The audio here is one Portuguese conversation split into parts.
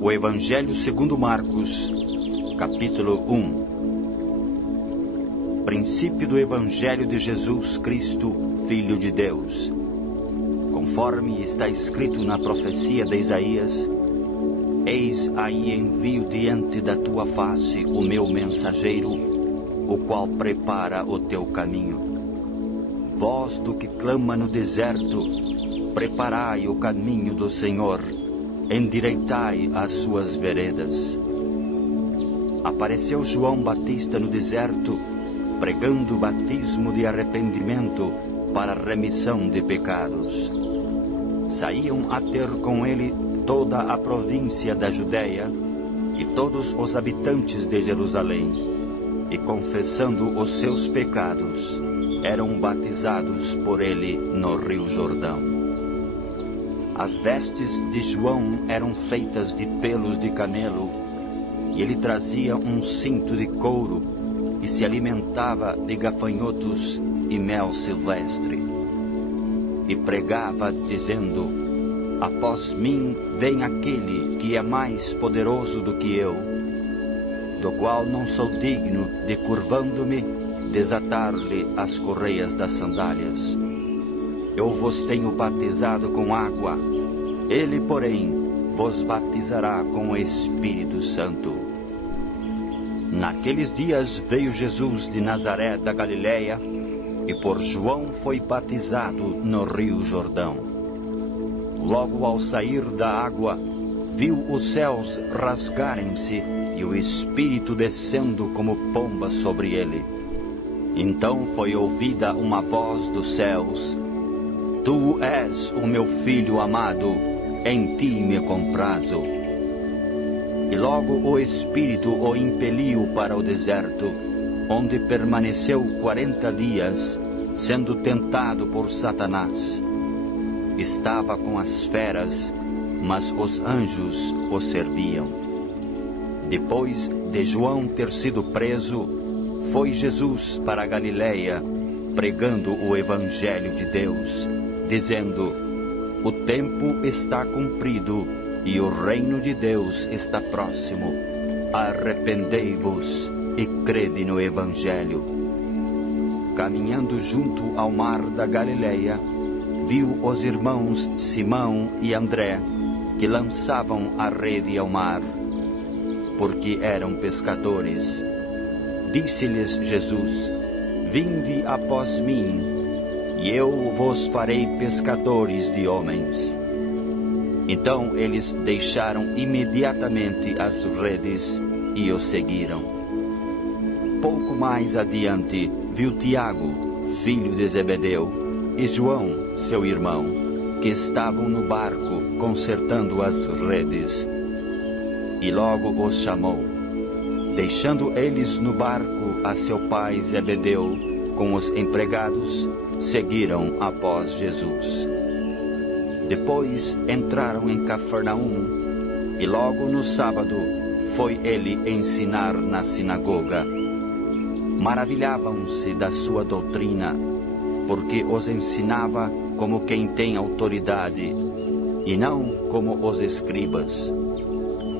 O Evangelho segundo Marcos, capítulo 1. Princípio do Evangelho de Jesus Cristo, Filho de Deus. Conforme está escrito na profecia de Isaías: Eis aí envio diante da tua face o meu mensageiro, o qual prepara o teu caminho. Voz do que clama no deserto: preparai o caminho do Senhor, endireitai as suas veredas. Apareceu João Batista no deserto, pregando o batismo de arrependimento para a remissão de pecados. Saíam a ter com ele toda a província da Judeia e todos os habitantes de Jerusalém, e confessando os seus pecados, eram batizados por ele no Rio Jordão. As vestes de João eram feitas de pelos de camelo, e ele trazia um cinto de couro e se alimentava de gafanhotos e mel silvestre. E pregava, dizendo: Após mim vem aquele que é mais poderoso do que eu, do qual não sou digno de, curvando-me, desatar-lhe as correias das sandálias. Eu vos tenho batizado com água, ele, porém, vos batizará com o Espírito Santo. Naqueles dias veio Jesus de Nazaré da Galileia, e por João foi batizado no Rio Jordão. Logo ao sair da água, viu os céus rasgarem-se e o Espírito descendo como pomba sobre ele. Então foi ouvida uma voz dos céus: Tu és o meu Filho amado, em ti me comprazo. E logo o Espírito o impeliu para o deserto, onde permaneceu 40 dias, sendo tentado por Satanás. Estava com as feras, mas os anjos o serviam. Depois de João ter sido preso, foi Jesus para a Galileia, pregando o Evangelho de Deus, dizendo: O tempo está cumprido e o reino de Deus está próximo. Arrependei-vos e crede no Evangelho. Caminhando junto ao mar da Galileia, viu os irmãos Simão e André, que lançavam a rede ao mar, porque eram pescadores. Disse-lhes Jesus: Vinde após mim, e eu vos farei pescadores de homens. Então eles deixaram imediatamente as redes e o seguiram. Pouco mais adiante, viu Tiago, filho de Zebedeu, e João, seu irmão, que estavam no barco consertando as redes. E logo os chamou. Deixando eles no barco a seu pai Zebedeu com os empregados, seguiram após Jesus. Depois entraram em Cafarnaum, e logo no sábado foi ele ensinar na sinagoga. Maravilhavam-se da sua doutrina, porque os ensinava como quem tem autoridade, e não como os escribas.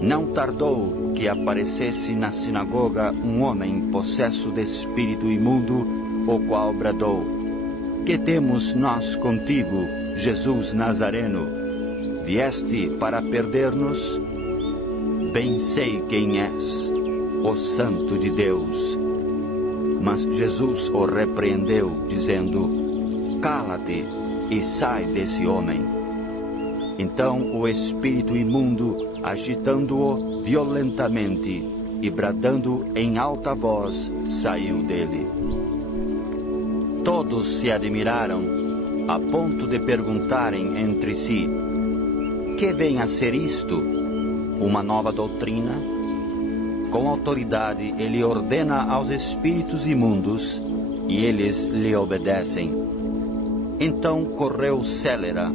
Não tardou que aparecesse na sinagoga um homem possesso de espírito imundo, o qual bradou: Que temos nós contigo, Jesus Nazareno? Vieste para perder-nos? Bem sei quem és, o Santo de Deus. Mas Jesus o repreendeu, dizendo: Cala-te e sai desse homem. Então o espírito imundo, agitando-o violentamente e bradando em alta voz, saiu dele. Todos se admiraram, a ponto de perguntarem entre si: Que vem a ser isto? Uma nova doutrina? Com autoridade ele ordena aos espíritos imundos, e eles lhe obedecem. Então correu célera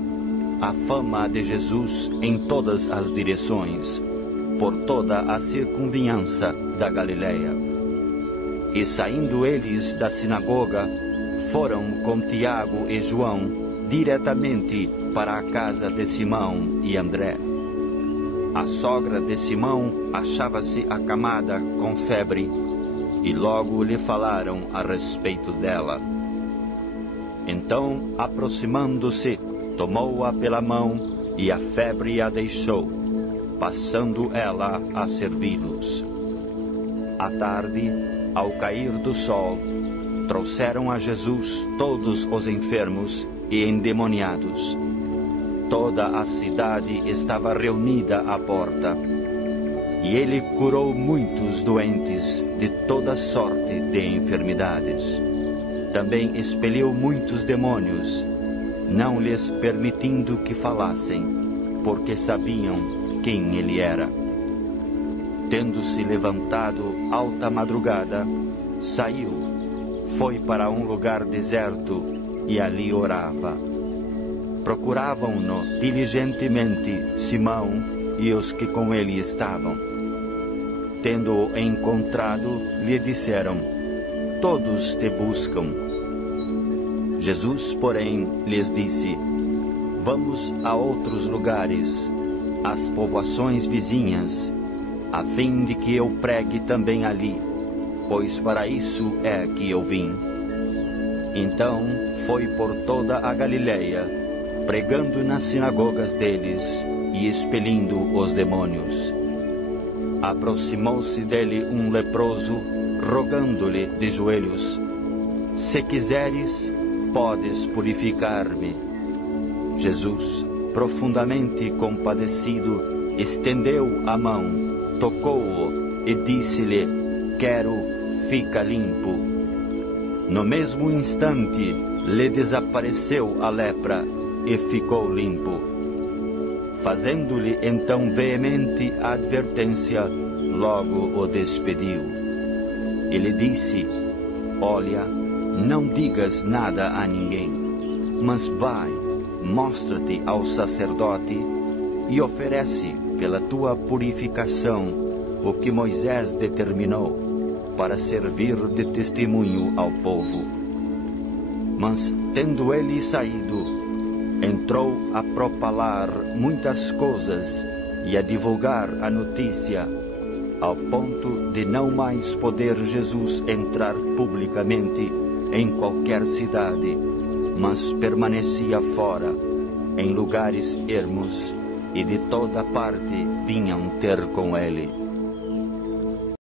a fama de Jesus em todas as direções, por toda a circunvizinhança da Galileia. E saindo eles da sinagoga, foram com Tiago e João diretamente para a casa de Simão e André. A sogra de Simão achava-se acamada com febre, e logo lhe falaram a respeito dela. Então, aproximando-se, tomou-a pela mão, e a febre a deixou, passando ela a servi-los. À tarde, ao cair do sol, trouxeram a Jesus todos os enfermos e endemoniados. Toda a cidade estava reunida à porta, e ele curou muitos doentes de toda sorte de enfermidades. Também expeliu muitos demônios, não lhes permitindo que falassem, porque sabiam quem ele era. Tendo-se levantado alta madrugada, saiu, foi para um lugar deserto e ali orava. Procuravam-no diligentemente Simão e os que com ele estavam. Tendo-o encontrado, lhe disseram: todos te buscam. Jesus, porém, lhes disse: vamos a outros lugares, às povoações vizinhas, a fim de que eu pregue também ali, pois para isso é que eu vim. Então foi por toda a Galileia, pregando nas sinagogas deles e expelindo os demônios. Aproximou-se dele um leproso, rogando-lhe de joelhos: se quiseres, podes purificar-me. Jesus, profundamente compadecido, estendeu a mão, tocou-o e disse-lhe: quero, fica limpo. No mesmo instante, lhe desapareceu a lepra e ficou limpo. Fazendo-lhe então veemente advertência, logo o despediu. Ele disse: olha, não digas nada a ninguém, mas vai, mostra-te ao sacerdote e oferece pela tua purificação o que Moisés determinou, para servir de testemunho ao povo. Mas, tendo ele saído, entrou a propalar muitas coisas e a divulgar a notícia, ao ponto de não mais poder Jesus entrar publicamente em qualquer cidade, mas permanecia fora, em lugares ermos, e de toda parte vinham ter com ele.